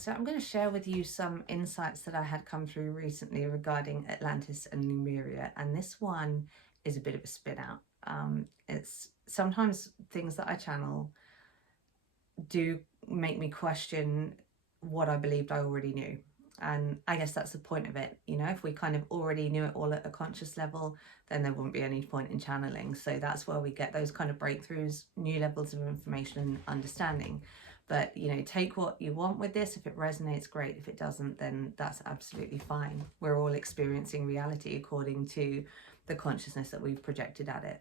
So I'm going to share with you some insights that I had come through recently regarding Atlantis and Lemuria, and this one is a bit of a spin out. It's sometimes things that I channel do make me question what I believed I already knew. And I guess that's the point of it. You know, if we kind of already knew it all at a conscious level, then there wouldn't be any point in channeling. So that's where we get those kind of breakthroughs, new levels of information and understanding. But, you know, take what you want with this. If it resonates, great. If it doesn't, then that's absolutely fine. We're all experiencing reality according to the consciousness that we've projected at it.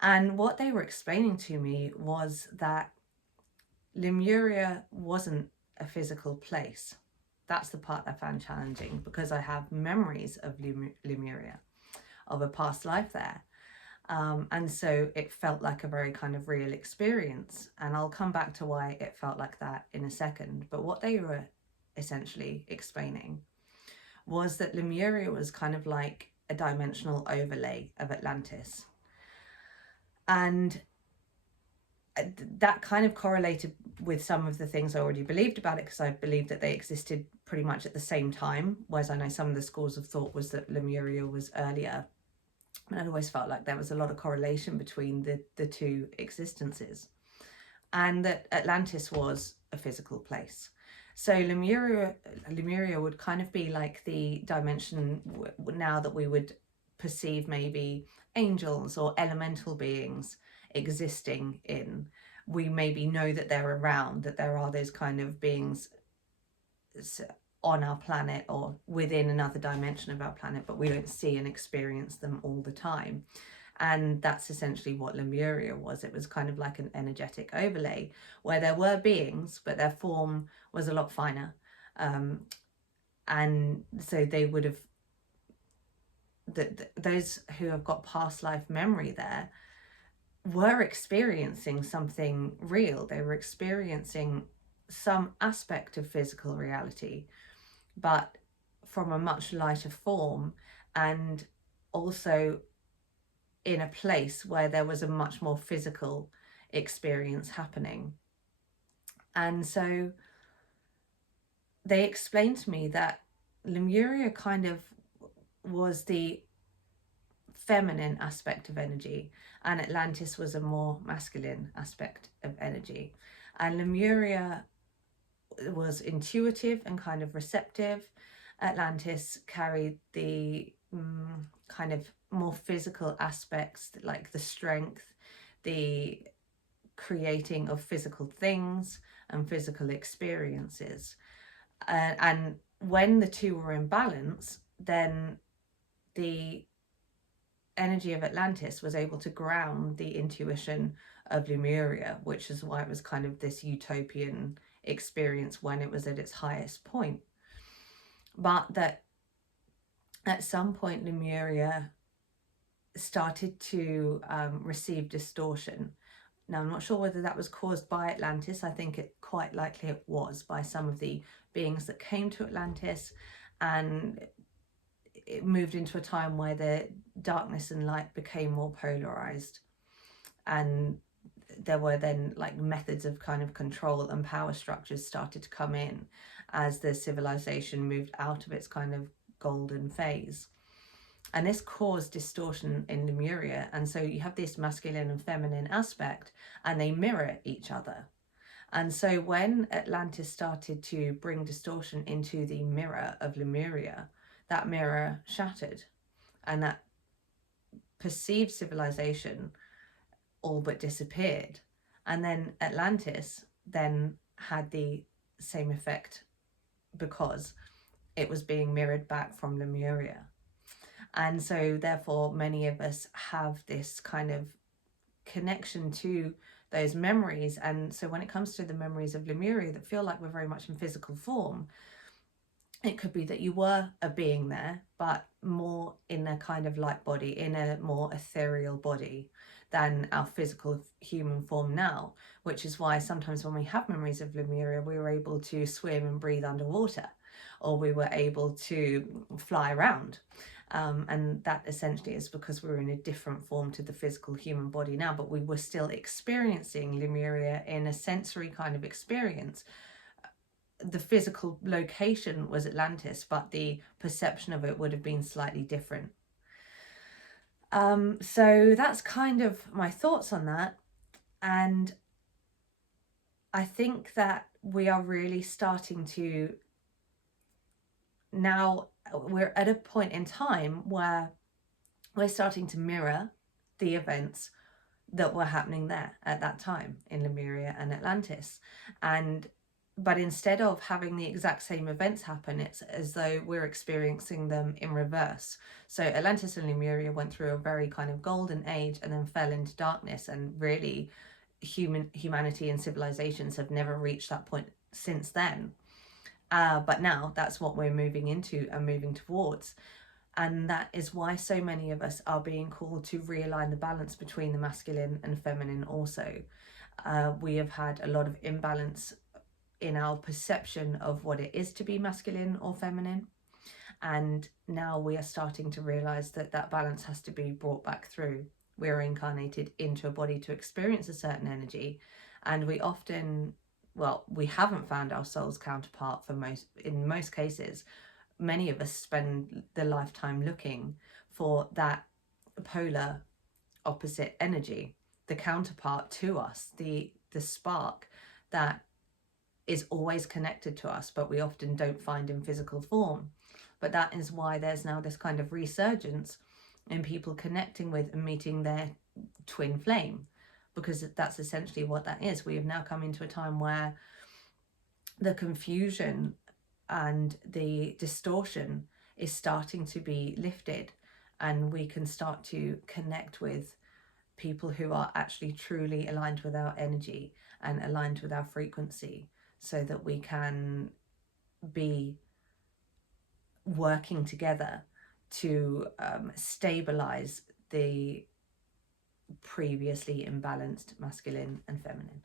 And what they were explaining to me was that Lemuria wasn't a physical place. That's the part I found challenging because I have memories of Lemuria, of a past life there. And so it felt like a very kind of real experience. And I'll come back to why it felt like that in a second. But what they were essentially explaining was that Lemuria was kind of like a dimensional overlay of Atlantis. And that kind of correlated with some of the things I already believed about it, because I believed that they existed pretty much at the same time, whereas I know some of the schools of thought was that Lemuria was earlier. And I always felt like there was a lot of correlation between the two existences, and that Atlantis was a physical place. So Lemuria would kind of be like the dimension now that we would perceive maybe angels or elemental beings existing in. We maybe know that they're around, that there are those kind of beings on our planet or within another dimension of our planet, but we don't see and experience them all the time. And that's essentially what Lemuria was. It was kind of like an energetic overlay where there were beings, but their form was a lot finer. And so they would have, those who have got past life memory there were experiencing something real. They were experiencing some aspect of physical reality, but from a much lighter form, and also in a place where there was a much more physical experience happening. And so they explained to me that Lemuria kind of was the feminine aspect of energy, and Atlantis was a more masculine aspect of energy. And Lemuria was intuitive and kind of receptive. Atlantis carried the kind of more physical aspects, like the strength, the creating of physical things and physical experiences. And when the two were in balance, then the energy of Atlantis was able to ground the intuition of Lemuria, which is why it was kind of this utopian experience when it was at its highest point. But that at some point Lemuria started to receive distortion. Now, I'm not sure whether that was caused by Atlantis. I think it quite likely it was by some of the beings that came to Atlantis, and it moved into a time where the darkness and light became more polarized, and there were then like methods of kind of control and power structures started to come in as the civilization moved out of its kind of golden phase. And this caused distortion in Lemuria. And so you have this masculine and feminine aspect, and they mirror each other. And so when Atlantis started to bring distortion into the mirror of Lemuria, that mirror shattered, and that perceived civilization all but disappeared. And then Atlantis then had the same effect because it was being mirrored back from Lemuria. And so therefore many of us have this kind of connection to those memories. And so when it comes to the memories of Lemuria that feel like we're very much in physical form, it could be that you were a being there, but more in a kind of light body, in a more ethereal body than our physical human form now, which is why sometimes when we have memories of Lemuria, we were able to swim and breathe underwater, or we were able to fly around. And that essentially is because we're in a different form to the physical human body now, but we were still experiencing Lemuria in a sensory kind of experience, the physical location was Atlantis, but the perception of it would have been slightly different. So that's kind of my thoughts on that. And I think that we are really starting to, now we're at a point in time where we're starting to mirror the events that were happening there at that time in Lemuria and Atlantis. But instead of having the exact same events happen, it's as though we're experiencing them in reverse. So Atlantis and Lemuria went through a very kind of golden age and then fell into darkness, and really humanity and civilizations have never reached that point since then. But now that's what we're moving into and moving towards. And that is why so many of us are being called to realign the balance between the masculine and feminine also. We have had a lot of imbalance in our perception of what it is to be masculine or feminine. And now we are starting to realize that that balance has to be brought back through. We're incarnated into a body to experience a certain energy. And we often, well, we haven't found our soul's counterpart in most cases. Many of us spend the lifetime looking for that polar opposite energy, the counterpart to us, the spark that is always connected to us, but we often don't find in physical form. But that is why there's now this kind of resurgence in people connecting with and meeting their twin flame, because that's essentially what that is. We have now come into a time where the confusion and the distortion is starting to be lifted, and we can start to connect with people who are actually truly aligned with our energy and aligned with our frequency, so that we can be working together to stabilize the previously imbalanced masculine and feminine.